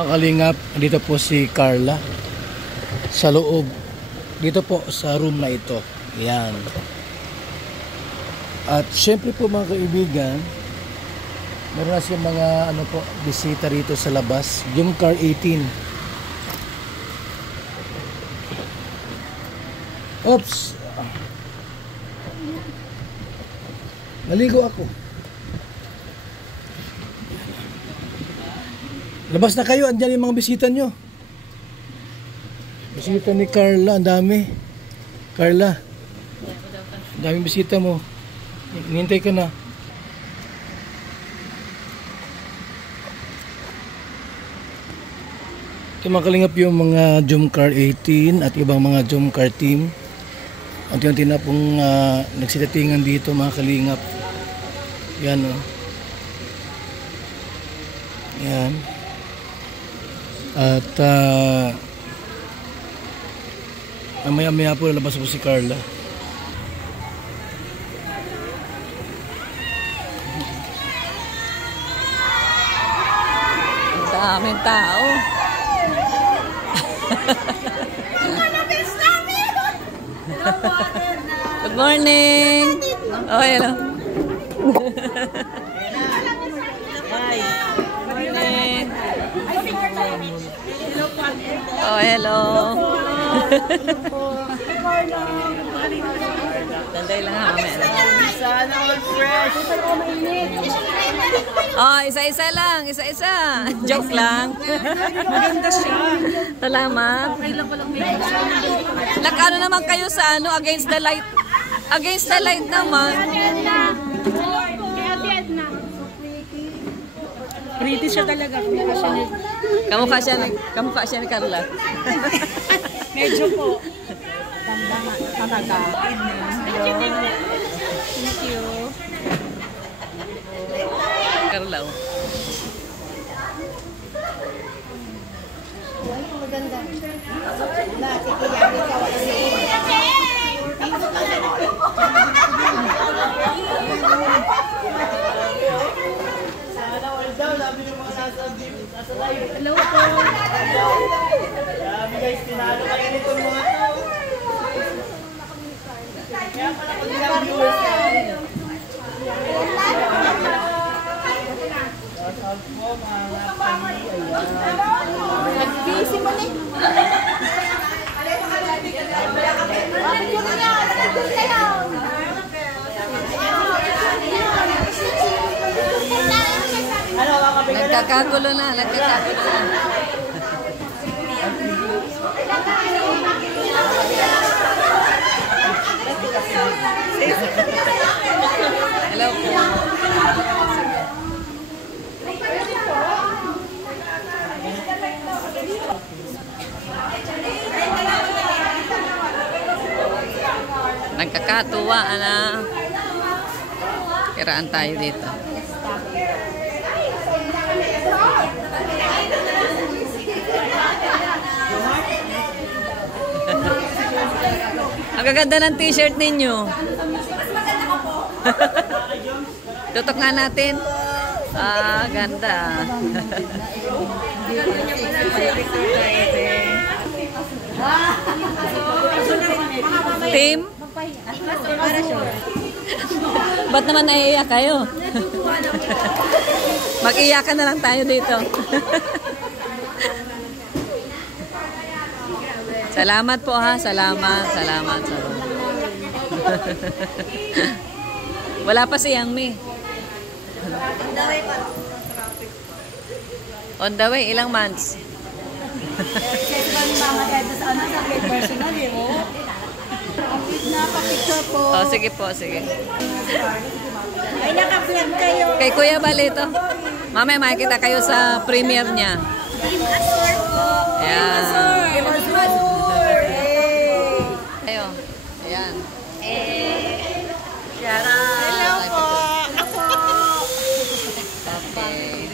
Kalingap, dito po si Carla sa loob. Dito po sa room na ito. Yan. At syempre po mga kaibigan, meron na siyang mga bisita rito sa labas. Yung car 18. Oops. Naligo ako. Labas na kayo, andyan yung mga bisita nyo. Bisita ni Carla, ang dami. Carla, ang daming bisita mo. Hinihintay ka na. Ito mga kalingap yung mga Jomcar 18 at ibang mga Jomcar team. Unti-unti na pong nagsitatingan dito mga kalingap. Yan o. Yan. At mamaya po lalabas po si Carla. Ang daming tao. Good morning. Oh, hello. Oh, hello. Danday lang ha, mamaya. Sana all fresh. Oh, isa-isa lang, isa-isa. Joke lang. Maganda siya. Salamat. Nakano naman kayo sa against the light. Against the light naman. Pretty siya talaga. Kamukha siya ni Carla. Medyo po. Talaga. Thank you. Carla. Maganda. Nakikiyari ka wala Sana all daw. Labi ng mga nasa live. Hello po. Dami guys, tinalo kayo nito mga to. Kaya pala kung nilang viewers ka. Shout po mga kami. Nag-busy mo ni. Nagkakagulo na, nagkakagulo na. Hello po. Nagkakatuwa na. Kiraan tayo dito. Ang gaganda ng t-shirt ninyo. Tutok nga natin. Ah, ganda. Team? Ba't naman naiiyak kayo? Mag-iyakan na lang tayo dito. Salamat po ha, salamat. Wala pa si Yang Mi. On the way, ilang months? Oh, sige po, sige. Ay, naka-vlog kayo. Kay Kuya Balito. Mamaya makikita kayo sa premiere niya. Team Azor po. Ayan. Team Azor. Ayo. Ayan. Shara. Hello po. Ako. Okay.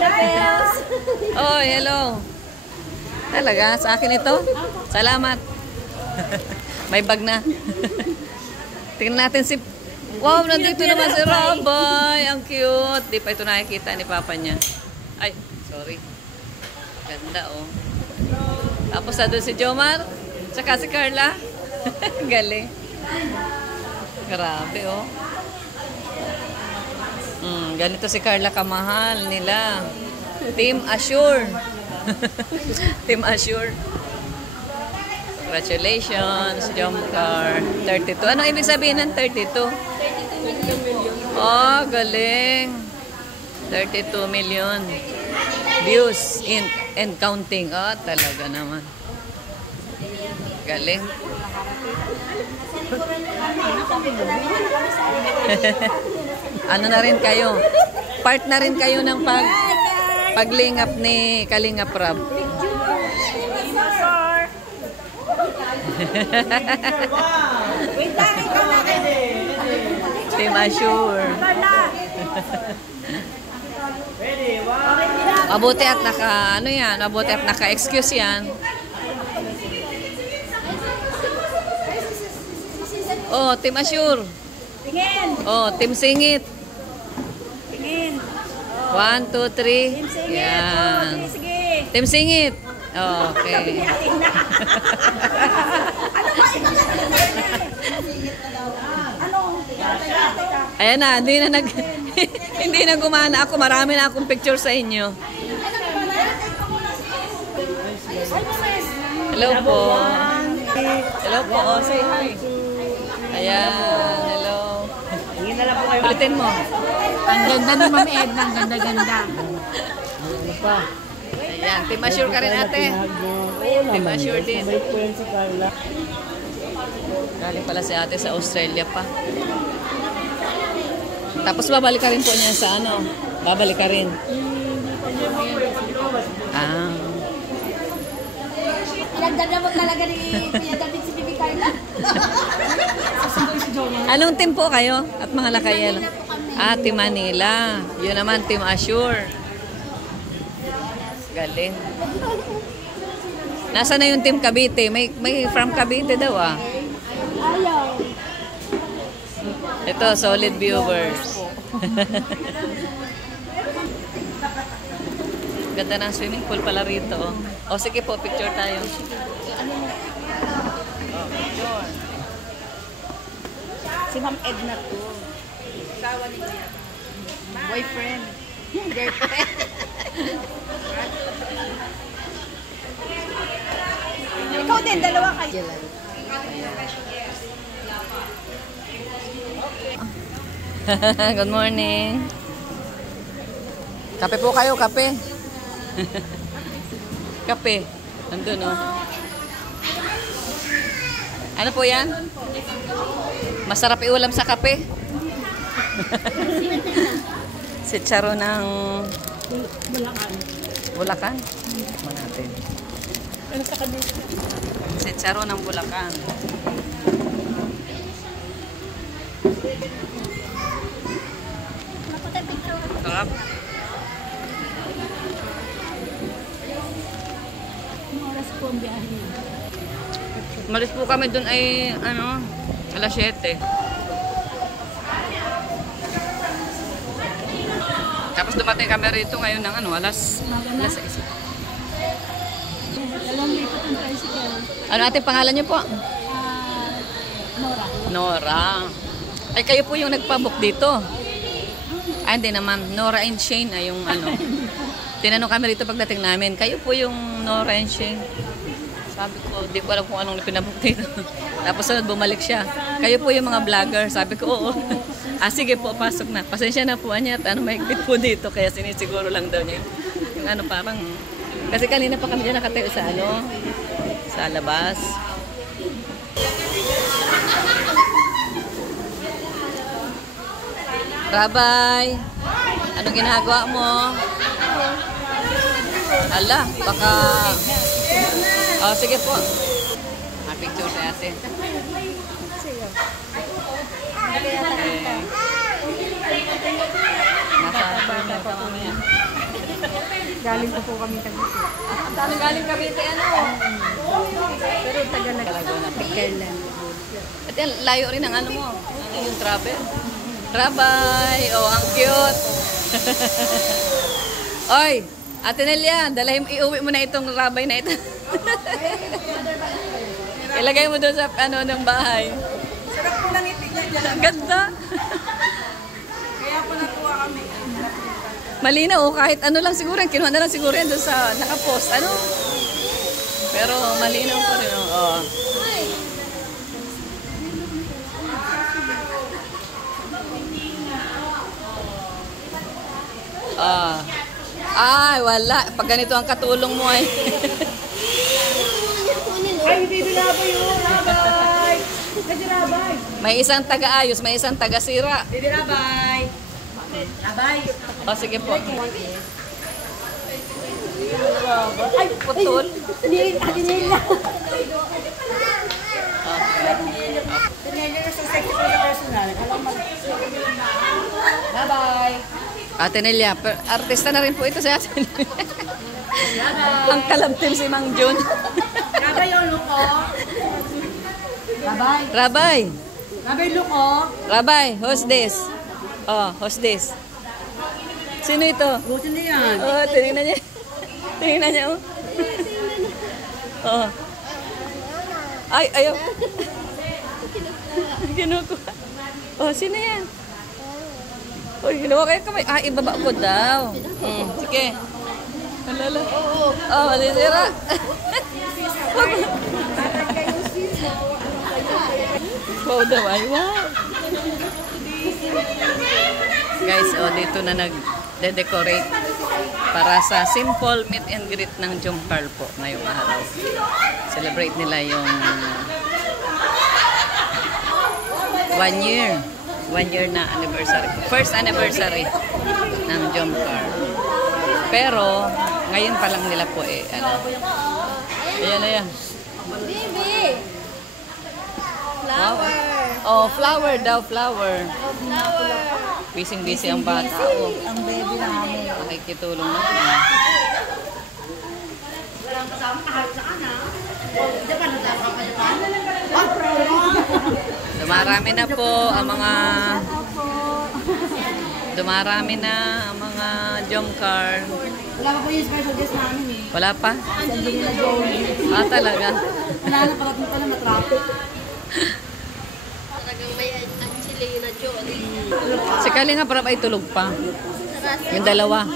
Bells. Oh, hello. Talaga, sa akin ito? Salamat. May bag na. Tingnan natin si... Wow, nandito naman si Rabay. Ang cute. Di pa ito nakikita ni Papa niya. Ay, sorry. Ganda, oh. Tapos na doon si Jomar. Tsaka si Carla. Galing. Grabe, oh. Ganito si Carla kamahal nila. Team Assure. Team Assure. Congratulations, Jomcar. 32. Ano ibig sabihin ng 32? 32 million. Oh, galing. 32 million views and counting. Oh, talaga naman. Galing. Ano na rin kayo? Part na rin kayo ng paglingap ni Kalingap Rab. Team Assure. Mabuti at ano yan, mabuti at naka-excuse yan. Oh, Team Assure. Tingin. Oh, Team Singit. Tingin. 1, 2, 3. Team Singit. Yan. Oh, sige. Team Singit. Oh, okay. Ayan na, hindi na hindi na gumana ako. Marami na akong picture sa inyo. Hello po. Hello po. Oh, say hi. Ayan, hello. Ulitin mo. Ang ganda ni Ma'am Edna, ang ganda-ganda. Ayan, Team Assure ka rin ate. Team Assure din. Galing pala si ate sa Australia pa. Tapos babalik ka rin po niya sa ano? Babalik ka rin. Ah. Pinagdala mo talaga ni Kuya David si Bibi Carla. Anong team po kayo at mga lakayel? Ah, Team Manila. Yun naman, Team Assure. Galing. Nasaan na yung Team Cavite? May from Cavite daw ah. Ayaw. Ito, solid viewers. Ganda ng swimming pool pala rito. O sige po, picture tayo. Si Ma'am Edna to. Sawa ni Kuya. Boyfriend. Girlfriend. Ikaw din, dalawa kayo. Good morning. Kape po kayo, kape. Kape. Nandun, oh. Ano po yan? Masarap iulam sa kape. Si Charo ng Bulacan. Bulacan. Tignan natin. Ano sa kanila? Si Charo ng Bulacan. Sarap. Anong oras po ang biyahe? Malis po kami dun ay, ano, alas 7. Tapos dumating kami rito ngayon ng ano, alas 6. Dalawang lipat ang tricycle. Ano ating pangalan niyo po? Nora. Nora. Ay, kayo po yung nagpabook dito. Ay, hindi naman. Nora and Shane ay yung ano. Tinanong kami rito pagdating namin. Kayo po yung Nora and Shane. Sabi ko, di ko alam kung anong pinabook dito. Tapos sunod, bumalik siya. Kayo po yung mga vlogger. Sabi ko, oo. Ah, sige po, pasok na. Pasensya na po niya at ano, mahigpit po dito. Kaya sinisiguro lang daw niya. Yung ano, parang... Kasi kanina pa kami dyan nakatayo sa ano, sa labas. Rabay, anong ginagawa mo? Ala, baka... Oh, sige po. Picture sa ate. Nasa pa po niya. Galing po kami Cavite. Galing Cavite, ano? Pero taga na Picker lang. At yan, layo rin ang ano mo. Ano yung travel? Rabay! Oh, ang cute! Oy, Ate Nelia, iuwi mo na itong rabay na ito. Ilagay mo doon sa ano ng bahay. Sarap po lang itignan dyan. Ang ganda. Kaya po natuwa kami. Malinaw, kahit ano lang siguro, kinuha na lang siguro yan doon sa nakapost. Ano? Pero malinaw pa rin. Oo. Ay, wala. Pag ganito ang katulong mo ay. Ay, hindi labay yun. Labay. Kasi labay. May isang taga-ayos, may isang taga-sira. Hindi labay. Labay. O, sige po. Ay, putol. Tinila. Bye-bye. Ate Nelia, artista na rin po ito si Ate Nelia. Ang kalabtim si Mang Jun. Labay yung luko. Labay. Rabay. Labay luko. Rabay, who's this? Oh, who's this? Sino ito? Buti na yan. Oh, tingnan niya. Tingnan niya, oh. Oh. Ay, ayaw. Kinukuha. Oh, sino yan? Uy, ginawa kayo kamay. Ah, ibaba ko daw. Sige. Alala. Oh, masisira. Wow daw ay, wow. Guys, oh, dito na nag-decorate para sa simple meet and greet ng Jomcar po ngayong araw. Celebrate nila yung 1 year. 1 year na anniversary. First anniversary ng Jomcar. Pero, ngayon pa lang nila po eh. Ano. Ayan, ayan. Baby! Flower. Oh, flower daw, flower. Flower! Busy-busy ang bata. Oh. Ang baby namin. Nakikitulong na. Walang kasama kahit sa kana. Japan na tayo ka Japan. Dumarami na po ang mga Jomcar. Wala pa po yung special guest namin eh. Wala pa? Angelina Jolie. Ah, talaga. Wala na parating pa na matraffic. Talagang may Angelina Jolie. Si Kalinga para ba itulog pa? Yung dalawa.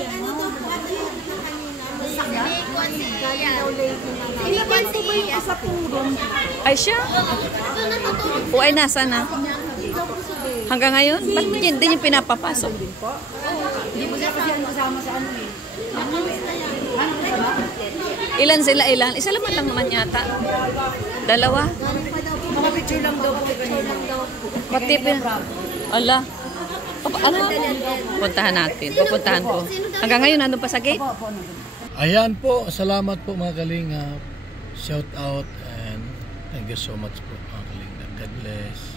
Ay siya? O ay nasa na? Hanggang ngayon? Ba't yun din yung pinapapasok? Hindi po siya kasi ano kasama sa ano eh. Ilan sila? Ilan? Isa lang naman yata. Dalawa? Mga picture lang daw po kanina. Pati pin... Ala. Ano? Puntahan natin. Pupuntahan ko. Hanggang ngayon nandun pa sa gate? Ayan po, salamat po mga kalingap. Shout out and thank you so much po mga kalingap. God bless.